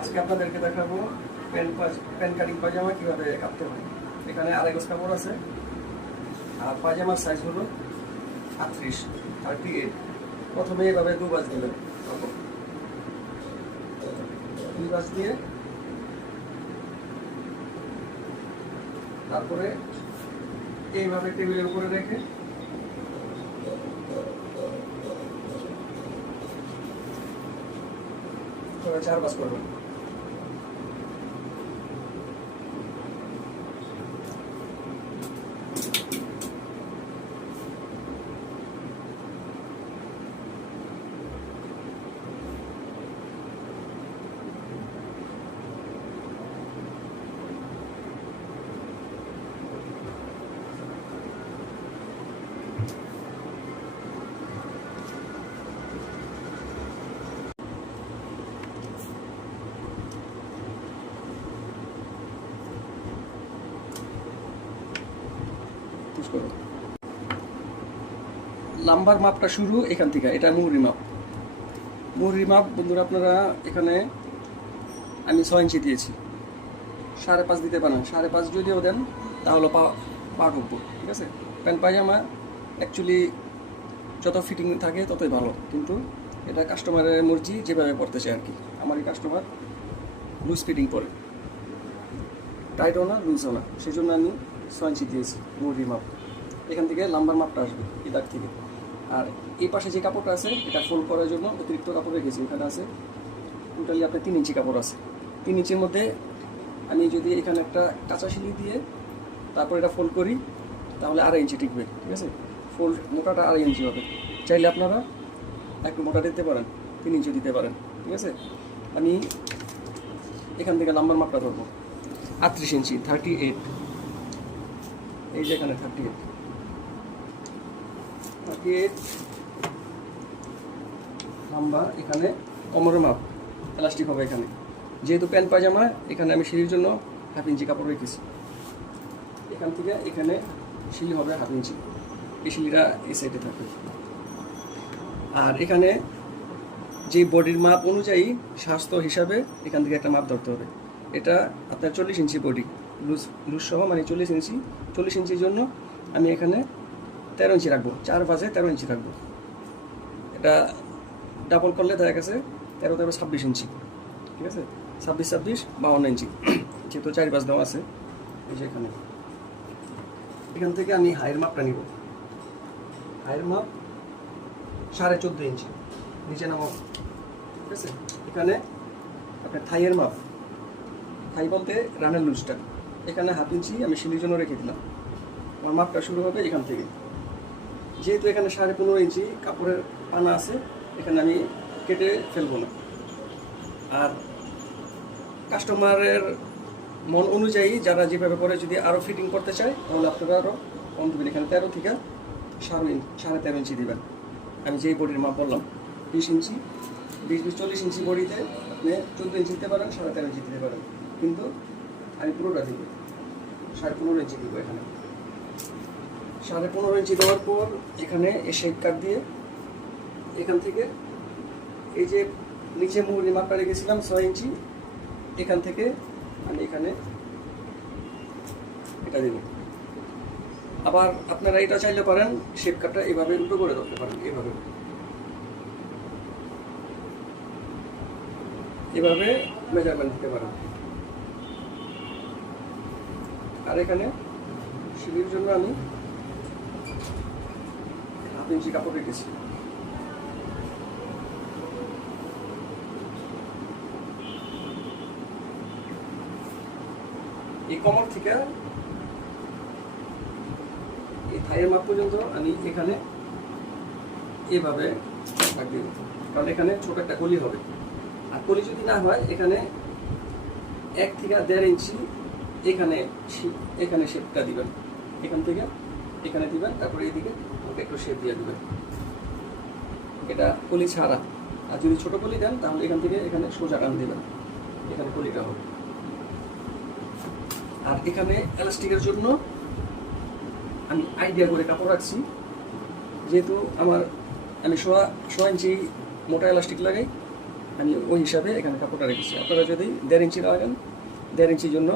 আজকে আপনাদেরকে দেখাবো প্যান্ট কাটিং পায়জামা কীভাবে কাটতে হয়। এখানে আড়াই গজ কাপড় আছে আর পায়জামার সাইজ হলো 38 প্রথমে এভাবে 2 গজ দিবেন, 2 গজ দিয়ে তারপরে এইভাবে টেবিলের উপরে রেখে তবে 4 গজ করবেন। লাম্বার মাপটা শুরু এখান থেকে, এটা মুহুরি মাপ। মুহুরি মাপ বন্ধুরা আপনারা এখানে আমি 6 ইঞ্চি দিয়েছি, 5.5 দিতে পারেন। 5.5 যদিও দেন তাহলে পা ঢুকবো, ঠিক আছে। প্যান্ট পায়জামা অ্যাকচুয়ালি যত ফিটিং থাকে ততই ভালো, কিন্তু এটা কাস্টমারের মর্জি, যেভাবে পড়তে চায় আর কি। আমার এই কাস্টমার লুজ ফিটিং পরে, টাইটও না লুজও না, সেই জন্য আমি 6 ইঞ্চি দিয়েছি মুহুরি মাপ। এখান থেকে লাম্বার মাপটা আসবে এই দাগ থেকে। আর এই পাশে যে কাপড়টা আছে এটা ফোল্ড করার জন্য অতিরিক্ত কাপড় রেখেছি, ওখানে আছে টোটালি আপনার 3 ইঞ্চি কাপড় আছে। 3 ইঞ্চির মধ্যে আমি যদি এখানে একটা কাঁচা সিলি দিয়ে তারপর এটা ফোল্ড করি তাহলে 2.5 ইঞ্চি টিকবে, ঠিক আছে। ফোল্ড মোটাটা 2.5 ইঞ্চি হবে। চাইলে আপনারা একটু মোটা দিতে পারেন, 3 ইঞ্চি দিতে পারেন, ঠিক আছে। আমি এখান থেকে লাম্বার মাপটা ধরবো 38 ইঞ্চি, 38। এই যে এখানে 38 নাম্বার। এখানে কোমরের মাপ এলাস্টিক হবে এখানে, যেহেতু প্যান্ট পায়জামা এখানে আমি সিলির জন্য 1/2 ইঞ্চি কাপড় রেখেছি। এখান থেকে এখানে সিলি হবে 1/2 ইঞ্চি, এই সিলিটা এই সাইডে থাকবে। আর এখানে যে বডির মাপ অনুযায়ী স্বাস্থ্য হিসাবে এখান থেকে একটা মাপ ধরতে হবে। এটা আপনার 40 ইঞ্চি বডি, লুজ সহ মানে 40 ইঞ্চি। 40 ইঞ্চির জন্য আমি এখানে 13 ইঞ্চি রাখবো, 4 বাজে 13 ইঞ্চি রাখবো। এটা ডাবল করলে দেখা গেছে 13 26 ইঞ্চি, ঠিক আছে। 26 52 ইঞ্চি, যেহেতু 4 বাজ দেওয়া আছে। এই যে এখান থেকে আমি হাইয়ের মাপটা নিব। হাইয়ের মাপ 14.5 ইঞ্চি, নিচে নামাবো, ঠিক আছে। এখানে আপনার থাইয়ের মাপ, থাই বলতে রানের লুজটা, এখানে 1/2 ইঞ্চি আমি সিলির জন্য রেখে দিলাম। আমার মাপটা শুরু হবে এখান থেকে। যেহেতু এখানে 15.5 ইঞ্চি কাপড়ের পানা আছে, এখানে আমি কেটে ফেলবো না। আর কাস্টমারের মন অনুযায়ী যারা যেভাবে করে যদি আরও ফিটিং করতে চায় তাহলে আপনারা আরও কম দেবেন। এখানে 13 থেকে 13.5 ইঞ্চি দেবেন। আমি যেই বডির মাপ বললাম 20 ইঞ্চি, 20 40 ইঞ্চি বডিতে আপনি 14 ইঞ্চি দিতে পারেন, 13.5 ইঞ্চি দিতে পারেন, কিন্তু আমি পুরোটা দিব 15.5 ইঞ্চি দিব। এখানে 15.5 ইঞ্চি দেওয়ার পর এখানে এই শেপ কাট দিয়ে এখান থেকে এই যে নিচে মুহুরি মাপটা রেখেছিলাম 6 ইঞ্চি, এখান থেকে আমি এখানে এটা দেব। আবার আপনারা এটা চাইলে পারেন শেপ কাটটা এভাবে উল্টো করে ধরতে পারেন, এভাবে মেজারমেন্ট দিতে পারেন। আর এখানে সিলির জন্য আমি 1/2 ইঞ্চি কাপড় রেখেছি। এই কোমর থেকে এই থাইয়ের মাপ পর্যন্ত আমি এখানে এভাবে দাগ দিব, কারণ এখানে ছোট একটা কলি হবে। আর কলি যদি না হয় এখানে 1 থেকে 1.5 ইঞ্চি এখানে শেপটা দিবেন, এখান থেকে এখানে দিবেন, তারপরে এইদিকে একটু শেপ দিয়ে দিবেন। এটা কলি ছাড়া। আর যদি ছোট কলি দেন তাহলে এখান থেকে এখানে সোজা টান দিবেন, এখানে কলিটা হবে। আর এখানে এলাস্টিকের জন্য আমি আইডিয়া করে কাপড় রাখছি, যেহেতু আমি 1.5 ইঞ্চি মোটা এলাস্টিক লাগাই, আমি ওই হিসাবে এখানে কাপড়টা রেখেছি। আপনারা যদি 1.5 ইঞ্চি রাখেন, 1.5 ইঞ্চির জন্য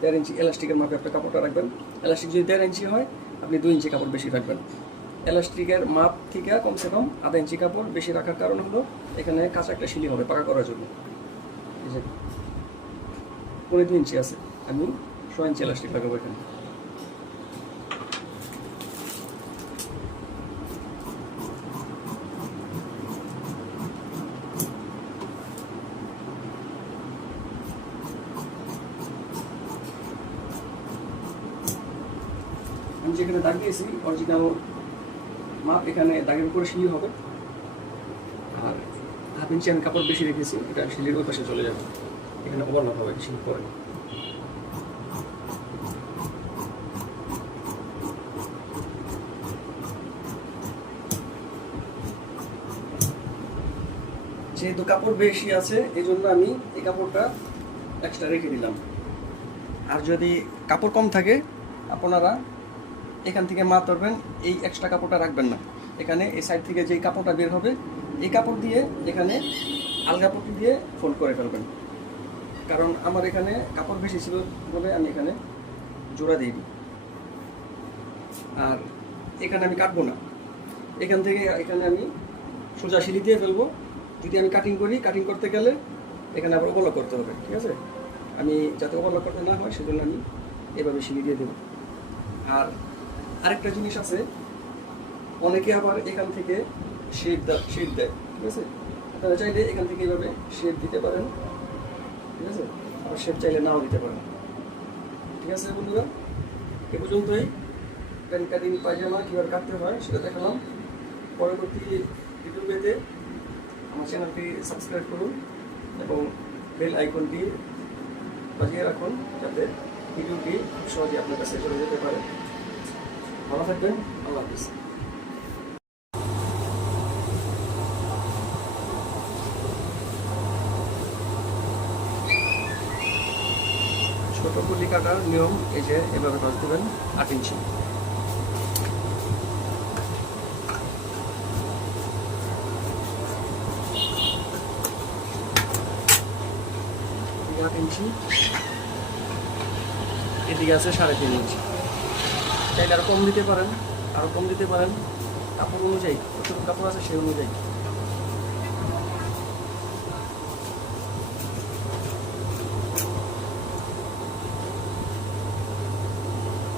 1.5 ইঞ্চি এলাস্টিকের মাপে আপনার কাপড়টা রাখবেন। এলাস্টিক যদি 1.5 ইঞ্চি হয়, আপনি 2 ইঞ্চি কাপড় বেশি রাখবেন। এলাস্টিকের মাপ থেকে কমসে কম 1/2 ইঞ্চি কাপড় বেশি রাখার কারণ হলো এখানে কাঁচা একটা শিলি হবে পাকা করার জন্য। এই যে 2.5 ইঞ্চি আছে, আমি 6 ইঞ্চি এলাস্টিক লাগাবো এখানে। আমি যেখানে দাগ দিয়েছি অরিজিনাল মাপ এখানে দাগের উপরে শিলি হবে, আর 1/2 ইঞ্চি আমি কাপড় বেশি রেখেছি, এটা শিলির ওই পাশে চলে যাবে, এখানে ওভারলক হবে শিলি পরে। যেহেতু কাপড় বেশি আছে এই জন্য আমি এই কাপড়টা এক্সট্রা রেখে দিলাম। আর যদি কাপড় কম থাকে আপনারা এখান থেকে মাপ ধরবেন, এই এক্সট্রা কাপড়টা রাখবেন না। এখানে এই সাইড থেকে যেই কাপড়টা বের হবে এই কাপড় দিয়ে এখানে আলগা পট্টি দিয়ে ফোল্ড করে ফেলবেন। কারণ আমার এখানে কাপড় বেশি ছিল বলে আমি এখানে জোড়া দিইনি। আর এখানে আমি কাটবো না, এখান থেকে এখানে আমি সোজা শিলি দিয়ে ফেলবো। যদি আমি কাটিং করি, কাটিং করতে গেলে এখানে আবার ওভারলক করতে হবে, ঠিক আছে? আমি যাতে ওভারলক করতে না হয় সেজন্য আমি এভাবে শিলি দিয়ে দেবো। আর আরেকটা জিনিস আছে, অনেকে আবার এখান থেকে শেপ দেয়, ঠিক আছে? আপনারা চাইলে এখান থেকে এইভাবে শেপ দিতে পারেন, ঠিক আছে? আবার শেপ চাইলে নাও দিতে পারেন, ঠিক আছে বন্ধুরা? এ পর্যন্তই প্যান্ট কাটিং পায়জামা কীভাবে কাটতে হয় সেটা দেখালাম। পরবর্তী ভিডিও পেতে আমার চ্যানেলটি সাবস্ক্রাইব করুন এবং বেল আইকনটি বাজিয়ে রাখুন যাতে ভিডিওটি সহজে আপনার কাছে চলে যেতে পারে। ভালো থাকবেন, আল্লাহ হাফিজ। ছোট গুলি কাটার নিয়ম এই যে এভাবে টস দেবেন 8 ইঞ্চি। 8 ইঞ্চি, এদিকে আছে 3.5 ইঞ্চি। চাইলে আরও কম দিতে পারেন, কাপড় অনুযায়ী, কতটুকু কাপড় আছে সেই অনুযায়ী।